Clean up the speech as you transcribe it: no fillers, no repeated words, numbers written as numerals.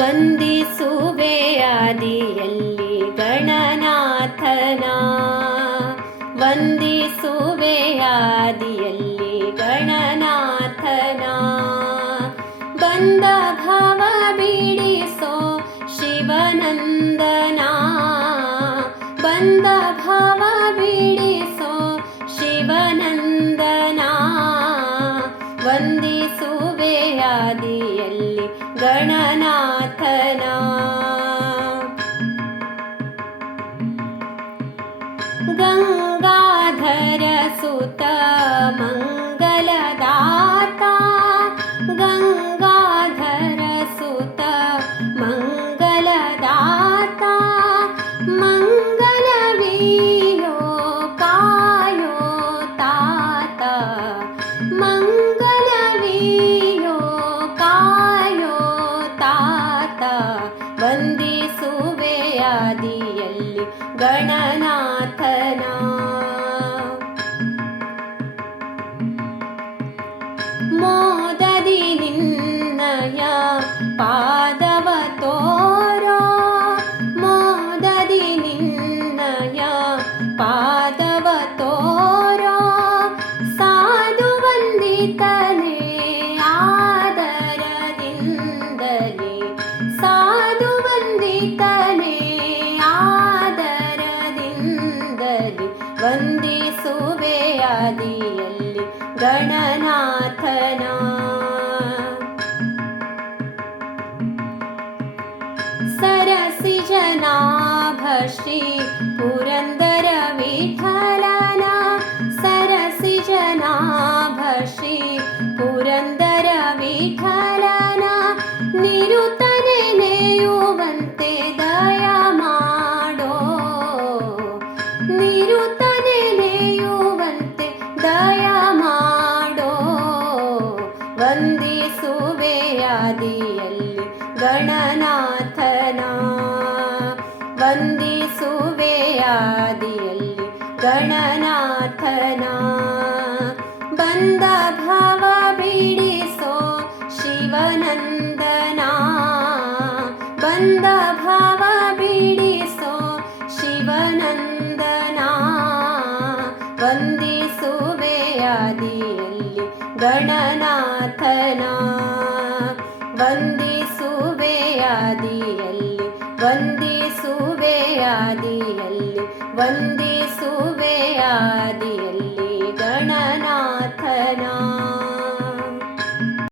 ವಂದಿಸುವೆ ಆದಿಯಲ್ಲಿ ಗಣನಾಥನ, ವಂದಿಸುವೆ ಆದಿಯಲ್ಲಿ ಗಣನಾಥನ. ಬಂದ ಭಾವ ಬಿಡಿಸೋ ಶಿವನಂದನ, ಬಂದ ಭಾವ ಬಿಡಿಸೋ ಶಿವನಂದನ. ವಂದಿಸುವೆ ಆದಿಯಲ್ಲಿ ಗಣನಾಥನ. ಗಂಗಾಧರ ಸುತ ಮಂಗಲದಾತ, ಗಂಗಾಧರ ಸುತ ಮಂಗಲದಾತ. ಮಂಗಲವೀಯೋ ಕಾಯೋ ತಾತ, ಮಂಗಲವೀಯೋ ಕಾಯೋ ತಾತ. ವಂದಿಸುವೆ ಆದಿಯಲ್ಲಿ ಗಣನಾಥನ. ಮೋದದಿ ನಿನ್ನಯ ಪಾದವ ತೋರೋ, ಮೋದದಿ ನಿನ್ನಯ ಪಾದವ ತೋರೋ. ಸಾಧು ವಂದಿತನೇ ಆದರದಿಂದಲೇ, ಸಾಧು ವಂದಿತನೇ ಆದರದಿಂದಲೇ. ವಂದಿಸುವೆ ಆದಿಯಲ್ಲಿ ಗಣನಾಥನ. ಸರಸಿಜನಾಭ ಶ್ರೀ ಪುರಂದರ ವಿಠಲನ, ಸರಸಿಜನಾಭ ಶ್ರೀ ಪುರಂದರ ವಿಠಲನ. ನಿರುತನೆ ನೆನೆಯುವಂತೆ ದಯ ಮಾಡೋ, ನಿರುತನೆ ನೆನೆಯುವಂತೆ ದಯ ಮಾಡೋ. ವಂದಿಸುವೆ ಆದಿಯಲ್ಲಿ ಗಣನಾಥನ, ವಂದಿಸುವೆ ಆದಿಯಲ್ಲಿ ಗಣನಾಥನ. ಬಂದ ಭಾವ ಬಿಡಿಸೋ ಶಿವನಂದನ, ಬಂದ ಭಾವ ಬಿಡಿಸೋ ಶಿವನಂದನ. ವಂದಿಸುವೆ ಆದಿಯಲ್ಲಿ ಗಣನಾಥನ, ವಂದಿಸುವೆ ಆದಿಯಲ್ಲಿ, ವಂದಿಸುವೆ ಆದಿಯಲ್ಲಿ, ವಂದಿಸುವೆ ಆದಿಯಲ್ಲಿ ಗಣನಾಥನ.